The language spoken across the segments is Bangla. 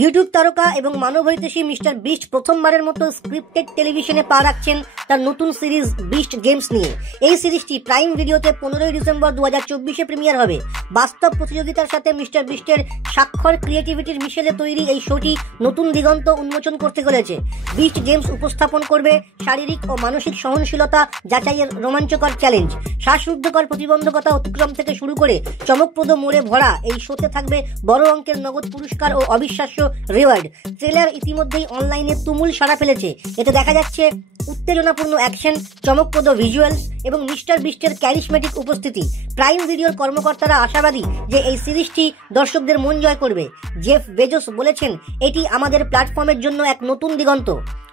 ইউটিউব তারকা এবং মানবহিতৈষী মিস্টার বিস্ট প্রথমবারের মতো স্ক্রিপ্টেড টেলিভিশনে পা রাখছেন তার নতুন সিরিজ বিস্ট গেমস নিয়ে। এই সিরিজটি প্রাইম ভিডিওতে 15 ডিসেম্বর 2024-এ প্রিমিয়ার হবে। বাস্তব প্রতিযোগিতার সাথে মিস্টার বিস্টের স্বাক্ষর ক্রিয়েটিভিটির মিশেলে তৈরি এই শোটি নতুন দিগন্ত উন্মোচন করতে চলেছে। বিস্ট গেমস উপস্থাপন করবে শারীরিক ও মানসিক সহনশীলতা যাচাইয়ের রোমাঞ্চকর চ্যালেঞ্জ। শ্বাসরুদ্ধকর প্রতিবন্ধকতা অতিক্রম থেকে শুরু করে চমকপ্রদ মোড়ে ভরা এই শোতে থাকবে বড় অঙ্কের নগদ পুরস্কার ও অবিশ্বাস্য রিওয়ার্ড। ট্রেলার ইতিমধ্যেই অনলাইনে তুমুল সাড়া ফেলেছে। এতে দেখা যাচ্ছে উত্তেজনাপূর্ণ অ্যাকশন, চমকপ্রদ ভিজুয়ালস এবং মিস্টার বিস্টের ক্যারিশমেটিক উপস্থিতি। প্রাইম ভিডিওর কর্মকর্তারা আশাবাদী যে এই সিরিজটি দর্শকদের মন জয় করবে। জেফ বেজোস বলেছেন, এটি আমাদের প্ল্যাটফর্মের জন্য এক নতুন দিগন্ত।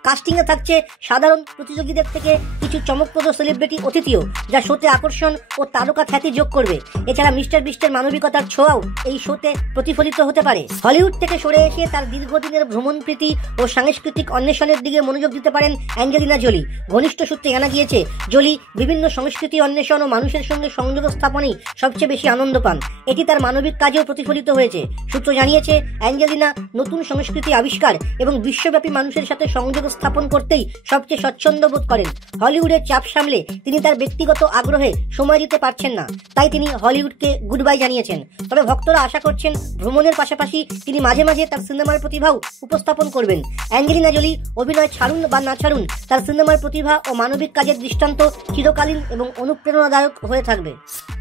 কাস্টিংয়ে থাকছে সাধারণ প্রতিযোগীদের থেকে কিছু চমকপ্রদ সেলিব্রিটি অতিথিও, যা শোতে আকর্ষণ ও তারকা খ্যাতি যোগ করবে। এছাড়া মিস্টার বিস্টের মানবিকতার ছোঁয়াও এই শোতে প্রতিফলিত হতে পারে। হলিউড থেকে সরে এসে তার দীর্ঘদিনের ভ্রমণপ্রীতি ও সাংস্কৃতিক অন্বেষণের দিকে মনোযোগ দিতে পারেন অ্যাঞ্জেলিনা জোলি। ঘনিষ্ঠ সূত্রে জানা গিয়েছে, জোলি বিভিন্ন সংস্কৃতি অন্বেষণ ও মানুষের সঙ্গে সংযোগ স্থাপনেই সবচেয়ে বেশি আনন্দ পান। এটি তার মানবিক কাজেও প্রতিফলিত হয়েছে। সূত্র জানিয়েছে, অ্যাঞ্জেলিনা নতুন সংস্কৃতি আবিষ্কার এবং বিশ্বব্যাপী মানুষের সাথে সংযোগ স্থাপন করতেই সবচেয়ে স্বচ্ছন্দ বোধ করেন। হলিউডের চাপ সামলে তিনি তার ব্যক্তিগত আগ্রহে সময় দিতে পারছেন না, তাই তিনি হলিউডকে গুড বাই জানিয়েছেন। তবে ভক্তরা আশা করছেন ভ্রমণের পাশাপাশি তিনি মাঝে মাঝে তার সিনেমার প্রতিভাও উপস্থাপন করবেন। অ্যাঞ্জেলিনা জোলি অভিনয় ছাড়ুন বা না ছাড়ুন, তার সিনেমার প্রতিভা ও মানবিক কাজের দৃষ্টান্ত চিরকালীন এবং অনুপ্রেরণাদায়ক হয়ে থাকবে।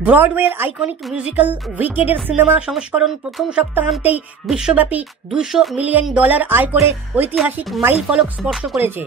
ব্রডওয়ের আইকনিক মিউজিক্যাল উইকেডের সিনেমা সংস্করণ প্রথম সপ্তাহান্তেই বিশ্বব্যাপী $200 মিলিয়ন আয় করে ঐতিহাসিক মাইল ফলক স্পর্শ করেছে।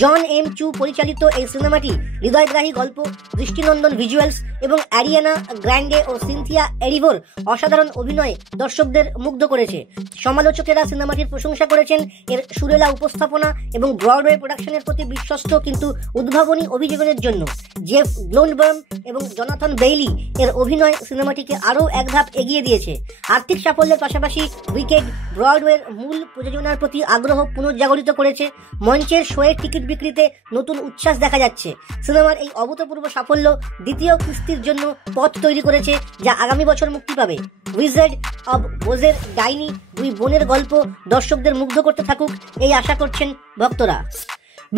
জন এম চু পরিচালিত এই সিনেমাটি হৃদয়গ্রাহী গল্প, দৃষ্টিনন্দন ভিজুয়ালস এবং অ্যারিয়ানা গ্র্যান্ডে ও সিনথিয়া এরিভোর অসাধারণ অভিনয়ে দর্শকদের মুগ্ধ করেছে। সমালোচকেরা সিনেমাটির প্রশংসা করেছেন এর সুরেলা উপস্থাপনা এবং ব্রডওয়ে প্রোডাকশনের প্রতি বিশ্বস্ত কিন্তু উদ্ভাবনী অভিযোগের জন্য। জেফ গ্লোনবার্ম এবং জনাথন বেইলি এর অভিনয় সিনেমাটিকে আরও এক ধাপ এগিয়ে দিয়েছে। আর্থিক সাফল্যের পাশাপাশি উইকেড ব্রডওয়ের মূল প্রযোজনার প্রতি আগ্রহ পুনর্জাগরিত করেছে। মঞ্চের শোয়ের টিকিট বিক্রিতে নতুন উচ্ছ্বাস দেখা যাচ্ছে। সিনেমার এই অভূতপূর্ব সাফল্য দ্বিতীয় কিস্তির জন্য পথ তৈরি করেছে, যা আগামী বছর মুক্তি পাবে। উইজার্ড অব ওজের ডাইনি দুই বোনের গল্প দর্শকদের মুগ্ধ করতে থাকুক, এই আশা করছেন ভক্তরা।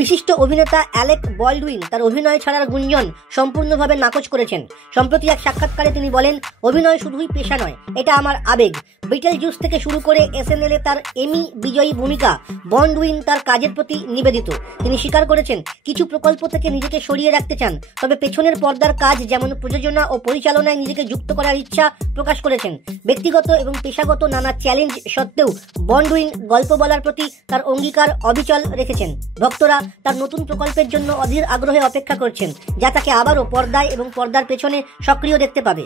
বিশিষ্ট অভিনেতা অ্যালেক বল্ডউইন তার অভিনয় ছাড়ার গুঞ্জন সম্পূর্ণভাবে নাকচ করেছেন। সম্প্রতি এক সাক্ষাৎকারে তিনি বলেন, অভিনয় শুধুই পেশা নয়, এটা আমার আবেগ। বিটেল জুস থেকে শুরু করে এসএনএল-এ তার এমি বিজয়ী ভূমিকা, বল্ডউইন তার কাজের প্রতি নিবেদিত। তিনি স্বীকার করেছেন, কিছু প্রকল্প থেকে নিজেকে সরিয়ে রাখতে চান, তবে পেছনের পর্দার কাজ যেমন প্রযোজনা ও পরিচালনায় নিজেকে যুক্ত করার ইচ্ছা প্রকাশ করেছেন। ব্যক্তিগত এবং পেশাগত নানা চ্যালেঞ্জ সত্ত্বেও বল্ডউইন গল্প বলার প্রতি তার অঙ্গীকার অবিচল রেখেছেন। ভক্তরা তার নতুন প্রকল্পের জন্য অধীর আগ্রহে অপেক্ষা করছেন, যা তাকে আবারও পর্দায় এবং পর্দার পেছনে সক্রিয় দেখতে পাবে।